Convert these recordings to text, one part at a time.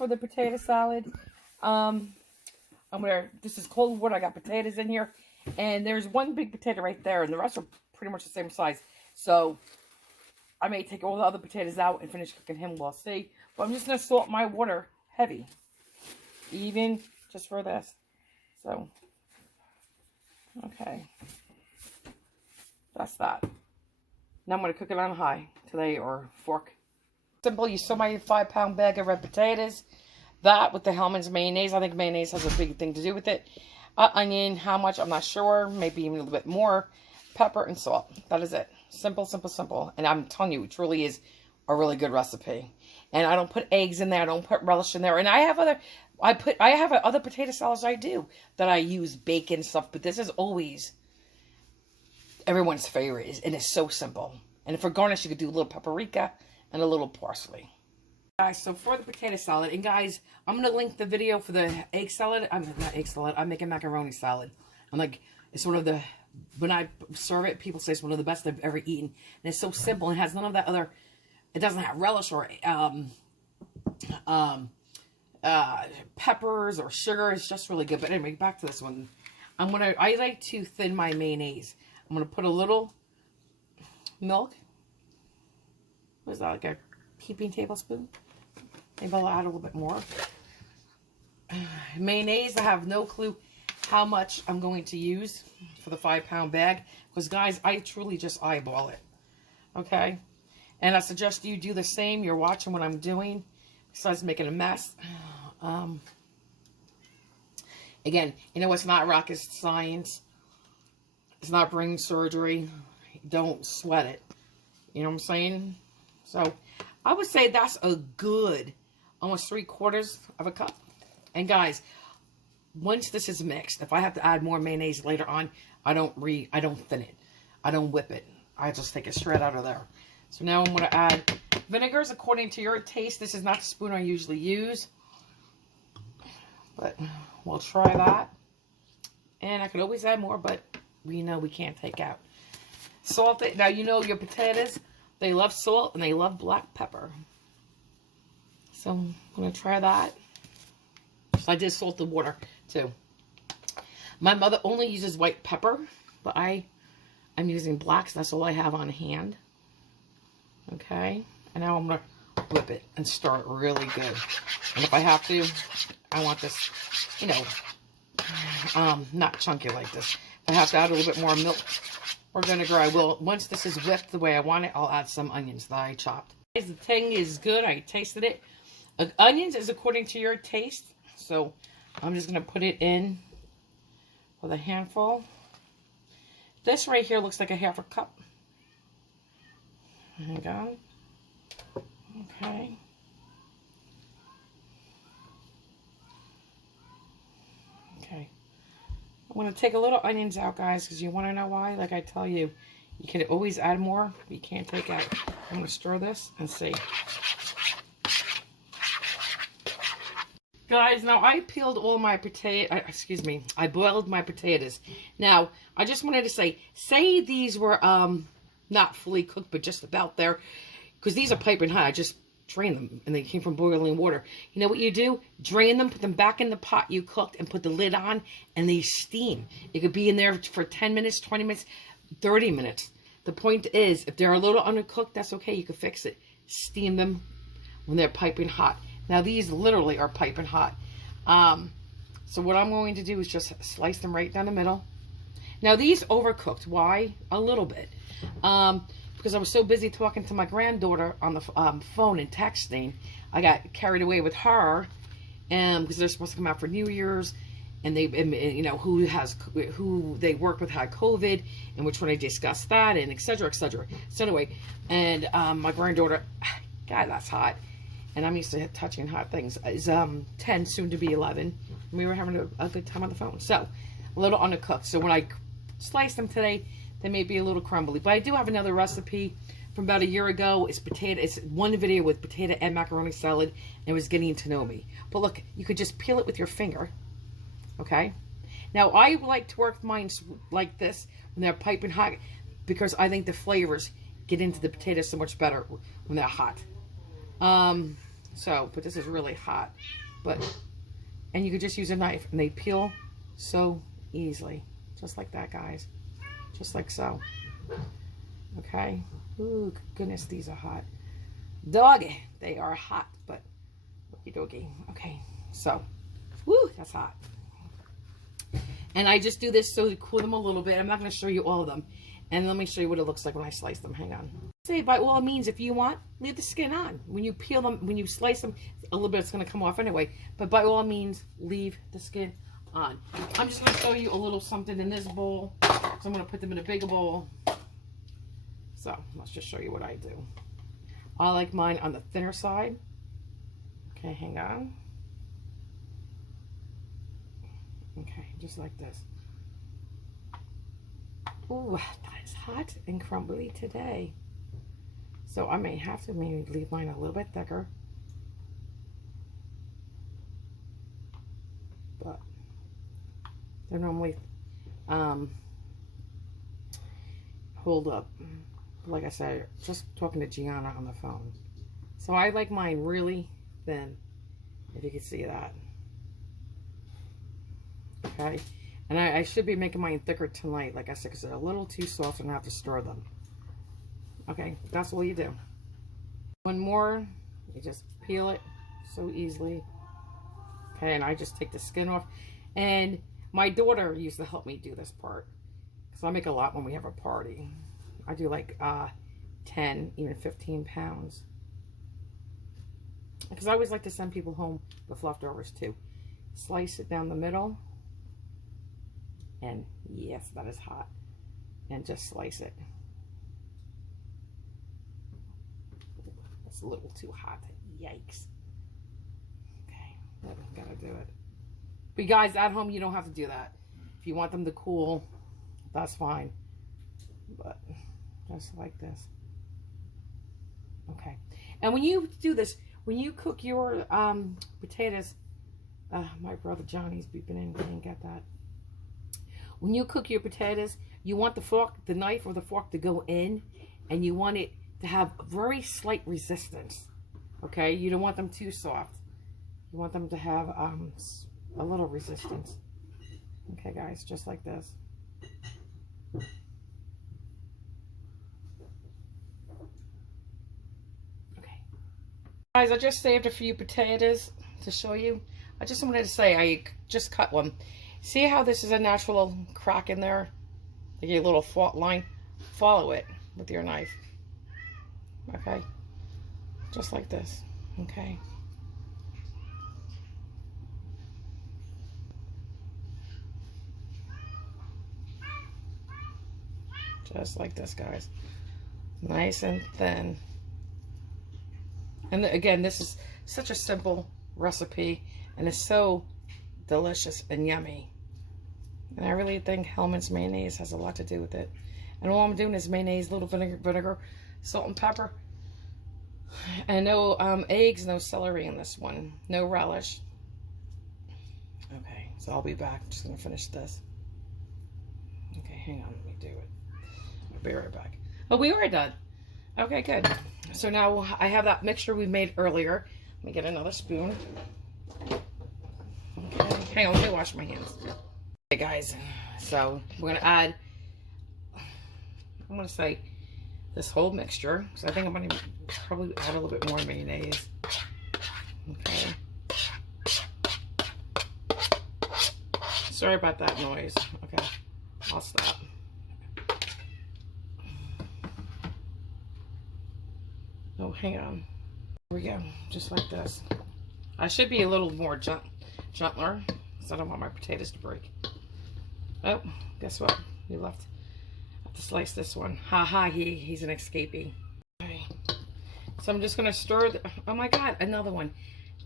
for the potato salad. This is cold water. I got potatoes in here. And there's one big potato right there. And the rest are pretty much the same size. So I may take all the other potatoes out and finish cooking him. We'll see. But I'm just going to salt my water heavy. Even just for this. So, okay. That's that. Now I'm going to cook it on high today, or fork. Simple. You saw my 5-pound bag of red potatoes. That with the Hellmann's mayonnaise. I think mayonnaise has a big thing to do with it. Onion, how much? I'm not sure. Maybe even a little bit more. Pepper and salt. That is it. Simple, simple, simple. And I'm telling you, it truly is a really good recipe. And I don't put eggs in there. I don't put relish in there. And I have other potato salads I do that I use bacon stuff. But this is always everyone's favorite. And it's so simple. And for garnish, you could do a little paprika and a little parsley. Guys, so for the potato salad, and guys, I'm going to link the video for the egg salad. I'm not egg salad. I'm making macaroni salad. I'm like, it's one of the, when I serve it, people say it's one of the best I've ever eaten. And it's so simple. It has none of that other, it doesn't have relish or peppers or sugar. It's just really good. But anyway, back to this one. I like to thin my mayonnaise. I'm going to put a little milk. What is that, like a heaping tablespoon? Maybe I'll add a little bit more. Mayonnaise, I have no clue how much I'm going to use for the 5-pound bag. Because, guys, I truly just eyeball it. Okay? And I suggest you do the same. You're watching what I'm doing. Besides making a mess. Again, you know, it's not rocket science. It's not brain surgery. Don't sweat it. You know what I'm saying? So, I would say that's a good, almost 3/4 of a cup. And guys, once this is mixed, if I have to add more mayonnaise later on, I don't thin it. I don't whip it. I just take it straight out of there. So now I'm going to add vinegars according to your taste. This is not the spoon I usually use. But we'll try that. And I could always add more, but we know we can't take out. Salt it. Now you know your potatoes. They love salt and they love black pepper. So I'm going to try that. So I did salt the water too. My mother only uses white pepper, but I'm using black, so that's all I have on hand. Okay. And now I'm going to whip it and stir it really good. And if I have to, I want this, you know, not chunky like this. If I have to add a little bit more milk or vinegar, I will. Once this is whipped the way I want it, I'll add some onions that I chopped. The thing is good. I tasted it. Onions is according to your taste. So I'm just going to put it in with a handful. This right here looks like a 1/2 cup. There you go. Okay. Okay. I'm going to take a little onions out, guys, because you want to know why? Like I tell you, you can always add more. But you can't take out. I'm going to stir this and see. Guys, now I peeled all my I boiled my potatoes. Now, I just wanted to say these were not fully cooked, but just about there. Because these are piping hot. I just drained them, and they came from boiling water. You know what you do? Drain them, put them back in the pot you cooked, and put the lid on, and they steam. It could be in there for 10 minutes, 20 minutes, 30 minutes. The point is, if they're a little undercooked, that's okay. You can fix it. Steam them when they're piping hot. Now, these literally are piping hot. So what I'm going to do is just slice them right down the middle. Now, these overcooked. Why? A little bit. Because I was so busy talking to my granddaughter on the phone and texting, I got carried away with her. Because they're supposed to come out for New Year's. And they, you know, who they work with had COVID, and which one I discussed that, and etc., etc. So anyway, and my granddaughter, God, that's hot. And I'm used to touching hot things. Is 10, soon to be 11. And we were having a good time on the phone. So, a little undercooked. So when I slice them today, they may be a little crumbly. But I do have another recipe from about a year ago. It's one video with potato and macaroni salad. And it was getting to know me. But look, you could just peel it with your finger. Okay? Now, I like to work mine like this when they're piping hot. Because I think the flavors get into the potatoes so much better when they're hot. So, but this is really hot. And you could just use a knife, and they peel so easily. Just like that, guys. Just like so. Okay. Ooh, goodness, these are hot. Doggy, they are hot, but okie dokie. Okay, so, woo, that's hot. And I just do this so to cool them a little bit. I'm not going to show you all of them. And let me show you what it looks like when I slice them. Hang on. Say, by all means, if you want, leave the skin on. When you peel them, when you slice them, a little bit it's going to come off anyway. But by all means, leave the skin on. I'm just going to show you a little something in this bowl. So I'm going to put them in a bigger bowl. So let's just show you what I do. I like mine on the thinner side. Okay, hang on. Okay, just like this. Ooh, that is hot and crumbly today. So I may have to maybe leave mine a little bit thicker. But they're normally hold up. Like I said, just talking to Gianna on the phone. So I like mine really thin, if you can see that. Okay. And I should be making mine thicker tonight, like I said, because they're a little too soft and I have to stir them. Okay, that's all you do. One more, you just peel it so easily. Okay, and I just take the skin off. And my daughter used to help me do this part, because I make a lot when we have a party. I do like 10, even 15 pounds. Because I always like to send people home with leftovers too. Slice it down the middle. And yes, that is hot. And just slice it. That's a little too hot. Yikes. Okay, gotta do it. But guys, at home, you don't have to do that. If you want them to cool, that's fine. But just like this. Okay. And when you do this, when you cook your potatoes, my brother Johnny's beeping in. He didn't get that. When you cook your potatoes, you want the fork, the knife or the fork to go in, and you want it to have very slight resistance. Okay, you don't want them too soft. You want them to have a little resistance. Okay, guys, just like this. Okay, guys, I just saved a few potatoes to show you. I just wanted to say I just cut one. See how this is a natural crack in there? Like a little fault line? Follow it with your knife. Okay? Just like this. Okay? Just like this, guys. Nice and thin. And again, this is such a simple recipe, and it's so delicious and yummy. And I really think Hellmann's mayonnaise has a lot to do with it. And all I'm doing is mayonnaise, little vinegar, salt and pepper. And no eggs, no celery in this one. No relish. Okay, so I'll be back. I'm just going to finish this. Okay, hang on. Let me do it. I'll be right back. Oh, we are done. Okay, good. So now I have that mixture we made earlier. Let me get another spoon. Okay, hang on. Let me wash my hands. Okay, guys. So we're going to add, I'm going to say, this whole mixture. So I think I'm going to probably add a little bit more mayonnaise. Okay. Sorry about that noise. Okay. I'll stop. Oh, hang on. Here we go. Just like this. I should be a little more gentler, because I don't want my potatoes to break. Oh, guess what? We left. I have to slice this one. Ha ha, he's an escapee. Okay. So I'm just going to stir. Oh my God, another one.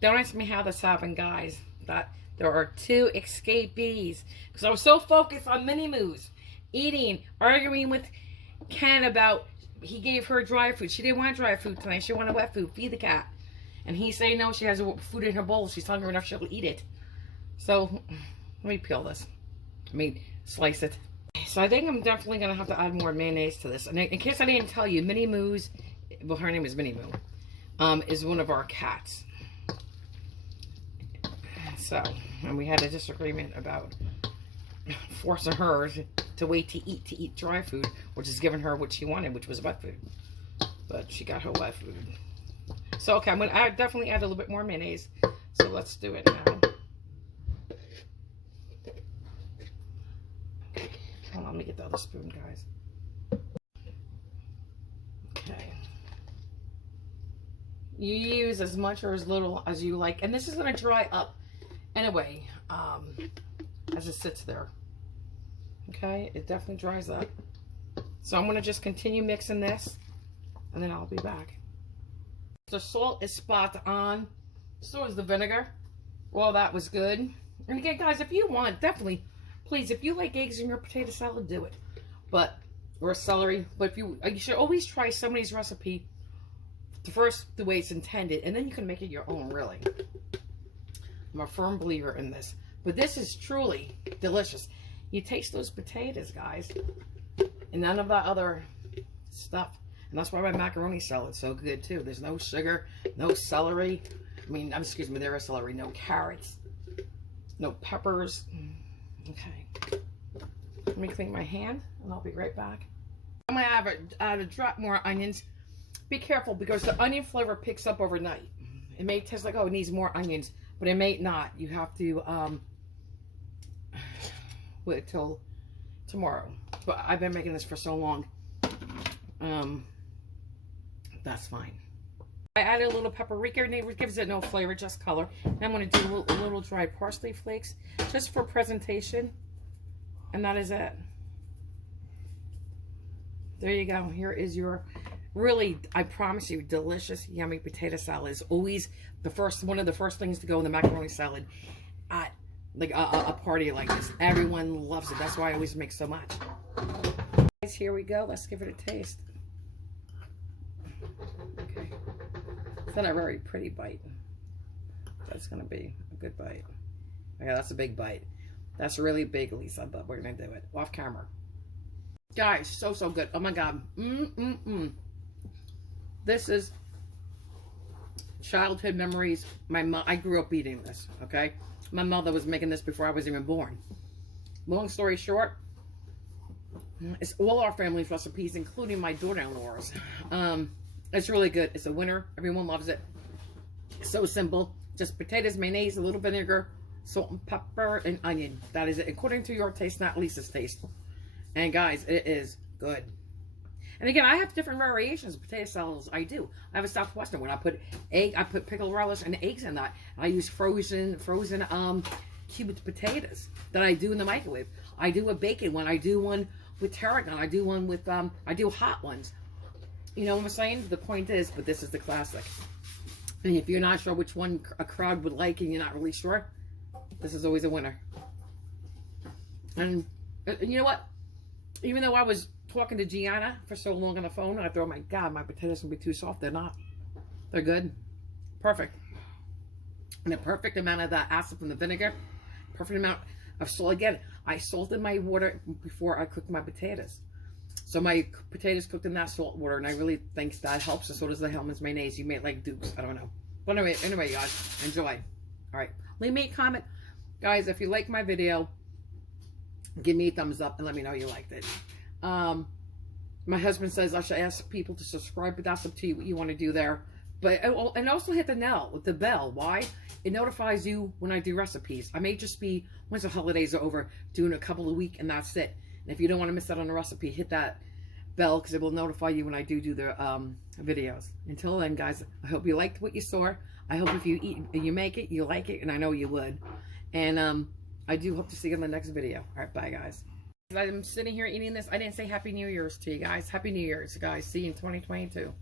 Don't ask me how this happened, guys. That there are 2 escapees. Because I was so focused on Minnie Moose eating, arguing with Ken about he gave her dry food. She didn't want dry food tonight. She wanted wet food. Feed the cat. And he's saying no, she has food in her bowl. She's hungry enough, she'll eat it. So, let me peel this. I mean, slice it. So I think I'm definitely going to have to add more mayonnaise to this. And in case I didn't tell you, Minnie Moose, well, her name is Minnie Moo, is one of our cats. So, and we had a disagreement about forcing her to wait to eat dry food, which is giving her what she wanted, which was wet food. But she got her wet food. So, okay, I'm going to definitely add a little bit more mayonnaise. So let's do it now. Hold on, let me get the other spoon, guys. Okay. You use as much or as little as you like. And this is going to dry up anyway, as it sits there. Okay, it definitely dries up. So I'm going to just continue mixing this, and then I'll be back. The salt is spot on. So is the vinegar. Well, that was good. And again, guys, if you want, definitely, please, if you like eggs in your potato salad, do it. But, or celery. But if you should always try somebody's recipe the way it's intended, and then you can make it your own, really. I'm a firm believer in this. But this is truly delicious. You taste those potatoes, guys, and none of that other stuff. And that's why my macaroni salad's so good, too. There's no sugar, no celery. I mean, excuse me, there is celery. No carrots, no peppers. Okay. Let me clean my hand, and I'll be right back. I'm going to add a drop more onions. Be careful, because the onion flavor picks up overnight. It may taste like, oh, it needs more onions, but it may not. You have to wait till tomorrow. But I've been making this for so long. That's fine. I added a little paprika, and it gives it no flavor, just color. And I'm going to do a little dried parsley flakes, just for presentation. And that is it. There you go. Here is your, really, I promise you, delicious, yummy potato salad. Is always one of the first things to go in the macaroni salad at like a party like this. Everyone loves it. That's why I always make so much. Guys, here we go. Let's give it a taste. Okay. It's not a very pretty bite. That's going to be a good bite. Okay, that's a big bite. That's really big, Lisa, but we're going to do it off camera. Guys, so good. Oh my God. This is childhood memories. I grew up eating this, okay? My mother was making this before I was even born. Long story short, it's all our family's recipes, including my daughter-in-law's. It's really good. It's a winner. Everyone loves it. It's so simple. Just potatoes, mayonnaise, a little vinegar, salt and pepper, and onion. That is it. According to your taste, not Lisa's taste. And guys, it is good. And again, I have different variations of potato salads. I do. I have a Southwestern one. I put pickled relish and eggs in that. I use frozen cubed potatoes that I do in the microwave. I do a bacon one. I do one with tarragon. I do one with I do hot ones. You know what I'm saying? The point is, but this is the classic. And if you're not sure which one a crowd would like and you're not really sure, this is always a winner. And you know what? Even though I was talking to Gianna for so long on the phone, I thought, oh my God, my potatoes will be too soft. They're not. They're good. Perfect. And the perfect amount of that acid from the vinegar. Perfect amount of salt. Again, I salted my water before I cooked my potatoes. So my potatoes cooked in that salt water, and I really think that helps. And so does the Hellmann's mayonnaise. You made like dupes. I don't know. But anyway, guys, enjoy. All right. Leave me a comment. Guys, if you like my video, give me a thumbs up and let me know you liked it. My husband says I should ask people to subscribe, but that's up to you what you want to do there. But and also hit the bell. Why? It notifies you when I do recipes. I may just be, once the holidays are over, doing a couple a week, and that's it. And if you don't want to miss out on a recipe, hit that bell, because it will notify you when I do the videos. Until then, guys, I hope you liked what you saw. I hope if you eat and you make it, you like it, and I know you would. And I do hope to see you in the next video. All right, bye, guys. I'm sitting here eating this. I didn't say Happy New Year's to you guys. Happy New Year's, guys. See you in 2022.